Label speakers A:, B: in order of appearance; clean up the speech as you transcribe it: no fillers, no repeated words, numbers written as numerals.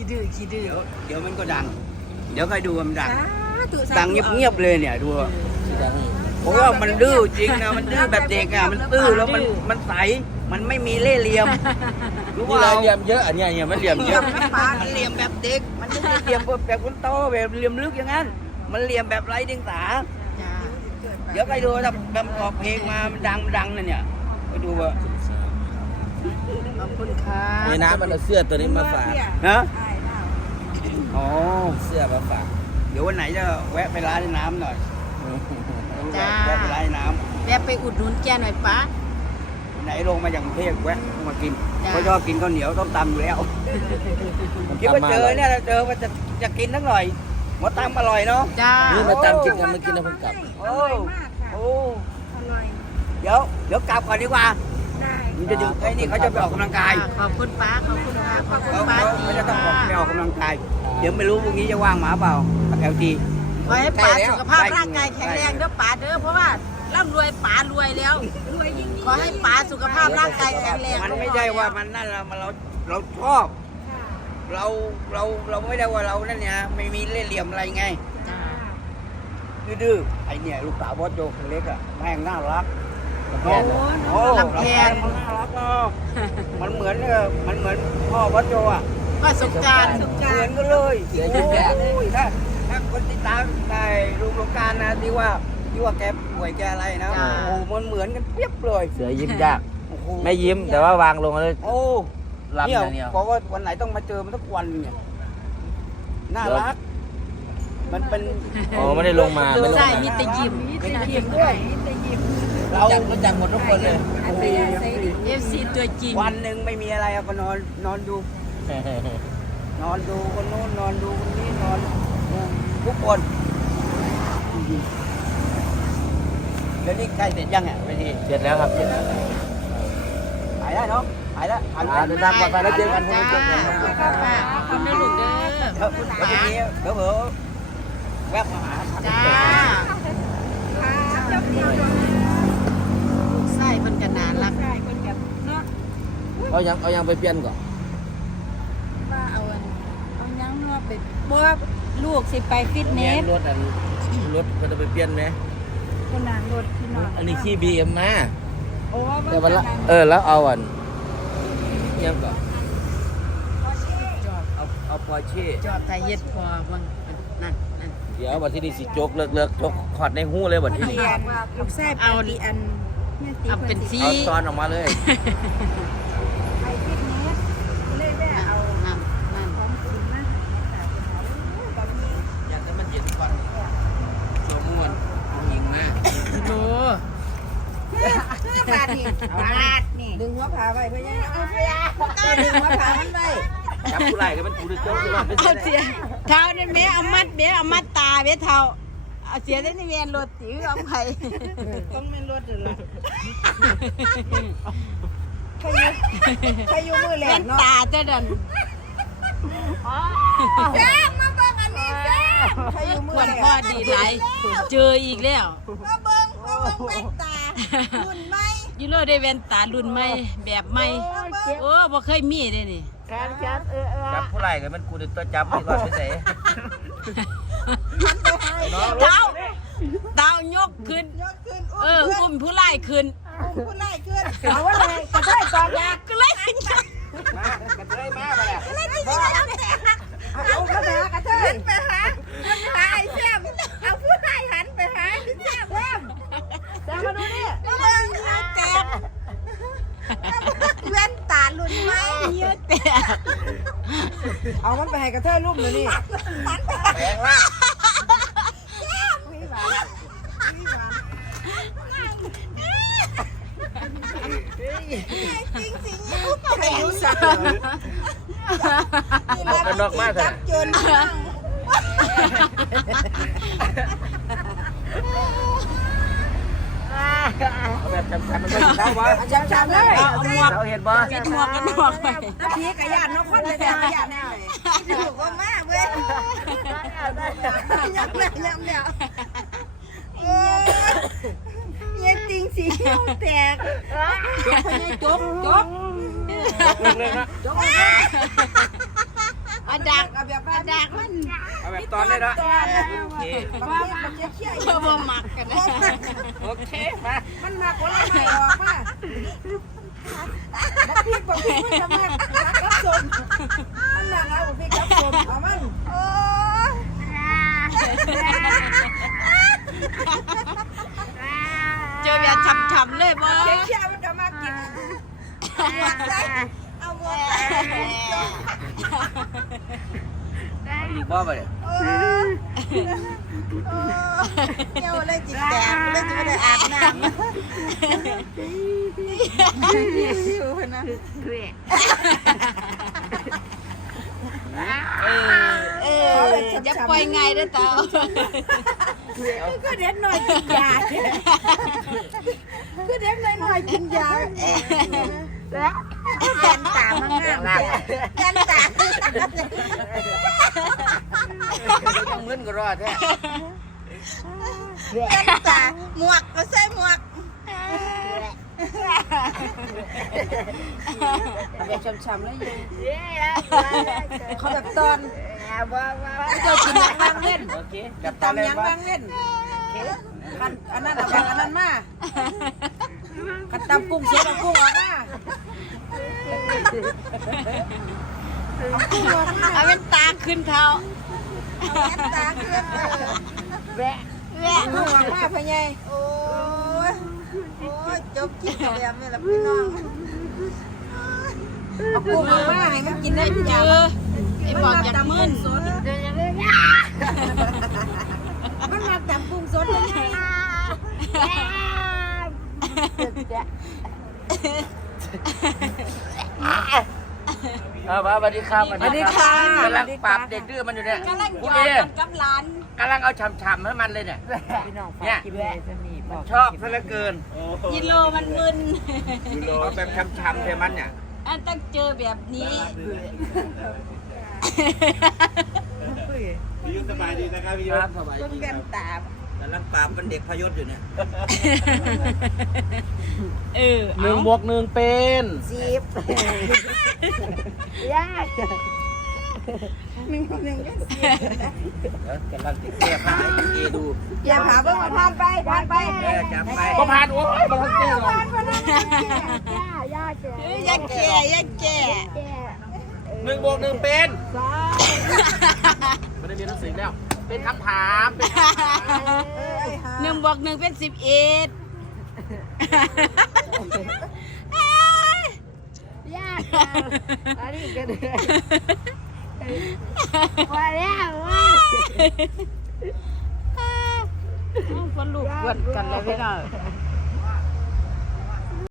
A: ขี้ดื้อ
B: เดี๋ยวมันก็ดังเดี๋ยวใครดูมันดังเงียบๆเลยเนี่ยดูเพราะว่ามันดื้อจริงนะมันดื้อแบบเด็กอ่ะมันตื้อแล้วมันใสมันไม่มีเล่ห์เหลี่ยมรู้ว่า
C: เหลี่ยมเยอะอันเนี้ยมันเหลี่ยมเยอะ
B: มันเหลี่ยมแบบเด็กมันไม่ได้เหลี่ยมแบบคนโตแบบเหลี่ยมลึกอย่างนั้นมันเหลี่ยมแบบไร้เดียงสาเดี๋ยวใครดูถ้าแบบออกเพลงมามันดังนะเนี่ยไปดูว่า
A: ขอบคุณค่ะ
C: มีน้ำมันเอาเสื้อตัวนี้มาฝาก
B: นะอ๋อ
C: เสื้อมาฝาก
B: เดี๋ยววันไหนจะแวะไปร้านน้ำหน่อย
A: จ้า
B: แวะไปร้านน้ำ
A: แวะไปอุดหนุนแกหน่อยป้า
B: ไหนลงมาจากกรุงเทพแวะมากินเขาชอบกินข้าวเหนียวต้มตำอยู่แล้วคิดว่าเจอเนี่ยเจอว่าจะกินสักหน่อยหมดตำอร่อยเนาะ
A: จ้า
C: นี่มาตำกินกันมากินแล้วเพิ่งกลับ
B: โอ้อร่อยเดี๋ยวกลับก่อนดีกว่ามันจะดึงไอ้นี่เขาจะไปออกกำลังกาย
A: ขอบคุณป้าขอบคุณค่ะขอบคุณป้าจี
B: เขาจะต้องไปออกกำลังกายเดี๋ยวไม่รู้พรุ่งนี้จะว่างหมาเปล่าแอลที
A: ขอให้ป๋าสุขภาพร่างกายแข็งแรงเด้อป๋าเด้อเพราะว่าร่ำรวยป๋ารวยแล้วขอให้ป๋าสุขภาพร่างกายแข็งแรง
B: มันไม่ใช่ว่ามันนั่นเราชอบเราไม่ได้ว่าเรานั่นเนี่ยไม่มีเล่ห์เหลี่ยมอะไรไงดื้อไอเนี่ยลูกสาวบอสโจคนเล็กอ่ะแม่งน่ารัก
A: ลำแพน
B: มันน่ารักมันเหมือนพ่อบอสโจอ่ะ
A: ว่าสงการ
B: เหมือนกันเลยถ้าคนติดตามได้ลุงสงการนะที่ว่าแกป่วยแกอะไรนะโอ้มันเหมือนกันเปียบเลย
C: เสือยิ้มยากไม่ยิ้มแต่ว่าวางลงแล้ว
B: โอ้เนี่ยบอกว่าวันไหนต้องมาเจอมันทุกวันเนี่ยน่ารักมันเป็น
C: ไม่ได้ลงมา
A: ใช่มีแต่ยิ้ม
B: ด้วยเรา
C: จักหมดทุกคนเลย
A: FC ตัวจริง
B: วันหนึ่งไม่มีอะไรก็นอนดูคนโน้นนอนดูคนนี้นอนทุกคนเดี๋ยวนี้ใกล้เสร็จยังอ่ะไปที
C: เสร็จแล้วครับเสร็จ
B: หายได้เนาะหายแล้ว
C: เดินทางปลอดภัยแล้วเจอกัน
A: จ้าขอบคุณค่ะขอบคุณนะลูกเด้อขอบคุณป้า
B: เดี๋ยวแวะมาหา
A: จ้าไส้เพิ่นกันนานรัก
C: เอายังไปเปลี่ยนก่อน
D: ว่าเอายังเนาะไปบ่ลูกสิไปฟิตเนส
C: รถก็จะไปเปลี่ยนไหม
D: คนนั้นรถพี่น้อง
C: อันนี้ขี้บีเอ็มมา
D: โอ้
C: แต่วันละแล้วเอายังก่อนเอาพอเช่
A: จอดไทยเย็ดพอบังนั่น
C: เดี๋ยววันที่นี่สิโจกเลิกโจกขอดในหูเลยวันที่นี่
D: ลูกแซ่บเอาอัน
A: เอาเป็นซี
C: เอาตอนออกมาเลย
D: ไปฟิตเนสเลยแม่เอา
A: นั่น
D: ของกินมาแบบนี้
C: อยากให้มันเย็นก่อนโชว์ม้วนยิงมา
A: ดู
D: บาทนี่ดึงหัวผาไว้เพื่อนเอาเพื่อนดึงหัวผามันไว้
C: จับผู้ไล่ก็เป็นผู้ดึงโจ้ที่ว่าเป็น
A: เสียเท้านี่แม่เอามัดตาแม่เท้าเอาเสียได้ในเวียนรถติ๋วเอาไป
D: ต้องเป็นรถหรือใครอยู่มือแหลมเนาะ
A: ตาจะดัน
D: แซ่บมาเบิ่งอันนี้แซ่บใครอยู่มือแหลม
A: พอดีไรเจออีกแล้ว
D: มาเบิ่งแว่นตารุ่นใหม่
A: ยูโรได้แว่นตารุ่นใหม่แบบใหม่โอ้บ่เคยมีเลยนี่
C: จับผู้ไล่ก็เป็นกูดึงตัวจับไม่ก่อนไม่เส
A: เท้ายกขึ้นอุ้มผู้ไล่ขึ้น
D: ผู้ไล่ขึ้นเอาว่าอะไรกระเทยตอนแรก
A: ก็เลย
B: กระเทยมาไปแล้ว
D: เอากระเทยกระเทยไปหาไอ้แซมเอาผู้ไล่หันไปหาไอ้แซมจะมาดูนี่เบิ่งเยอะแตกเว้นตาหลุดไหม
A: เยอะแตก
D: เอามันไปให้กระเทยรูปเลยนี่
C: แพงละ
D: จริงสิใครรู้สัก
C: เป็นดอกไม้แต่
D: จน
C: แบบจำมันไม่ได้วะ
D: จำเลย
A: เอาหมวก
C: เห็นบ่
A: ปิดหมวกกันหมวกไป
D: น้าพีกระยานน้องคนเลยกระยานแน่ถูกมากเว้ยยังแล้วยังจริงสิแตกจก
A: ดัก
D: เอาแบบ
A: กระดักมัน
B: เอาแบบตอนได้ละโอเค
D: มันจะเขี้ย
A: เพื่อบ่หมักกันนะ
B: โอเคมา
D: มันมาคนละไม่ออกมาบักพี่มันจะมากับสมมันมาเอาบักพี่กับสมเอามันโอ้
A: เจอแบบฉ่ำๆเลยบ่
D: เขี้ยมันจะมากินเอาหมด
B: อีกบ่ไปเลย
D: เที่ยวเลยจิตแตกเลยจะไม่ได้อาบน้ำอยู่นะ
A: อย่าปล่อยไงเด้อเตา
D: ก็เด็กหน่อยกินยาก็เด็กหน่อยกินยาแกนตามันงามแกนตา
B: ต้องมึนก็รอดแท้
D: แกนตาหมวกก็ใส่หมวก
A: แบบช้ำๆเลยอยู่
D: เขาแบบตอนเจ้ากินยังบางเล่น
B: โอเคจับตาเลย
D: ตำยัง
B: ว่า
D: บางเล่นคันอันนั้นเอาแบบอันนั้นมาคันตำกุ้งเสียเอากุ้งออกมาเอากุ้งออกมา
A: เอาเป็นตาขึ้นเท้า
D: เอาแว่นตาขึ้น
A: แวะ
D: กุ้งออกมาพ่อใหญ่โอ้ยจบกินแบบนี้ละพี่น้องเอากุ้งออกมาให้มันกินได้
A: เจ
D: จ้า
A: อไอ้บอกอยากมึน
D: มันมาตำกุ้งสดเลย
B: สวัสดีครับกำลังปรับเด็กดื้อมันอยู่เนี่ย
A: กำลัง
B: คุณ
A: ยอ
B: เอ
A: มกับร้าน
B: กำลังเอาฉ่ำๆให้มันเลยเนี่ยเนี่ยชอบซะเหลือเกิน
A: กิโลมันมึน
B: เอาแบบฉ่ำๆให้มันเนี่ย
A: อันต้องเจอแบบนี้
C: พี่ยุทธสบายดีนะครับพี่ยุทธ
B: สบาย
D: กุ้ง
B: ดี
D: แก
B: ครั
D: น
B: บ
D: ตาก
B: ำลังปราบเป็นเด็กพยศอยู่เนี่ย
C: 1+1เป็น
D: ยากหนึ่งก็สิบ
B: กำลังติดแก้ผ้าให้เอดู
D: อย่าหาเบิ่งผ่านไป
B: จับไป
C: ก็ผ่านโอ้ยมาทั้งเจ้า
D: ผ่านไปนะ
A: อย่าแก่อย่าแก่
C: 1+1เป็นไม่ได้มีหนังสือแล้วเป็นคำถามเป็นคำถาม
A: 1+1เป็น11ยากอันนี้ก็ได้ว่าแล้วว่าคนลูกกวนกันแล้วพี่น้อง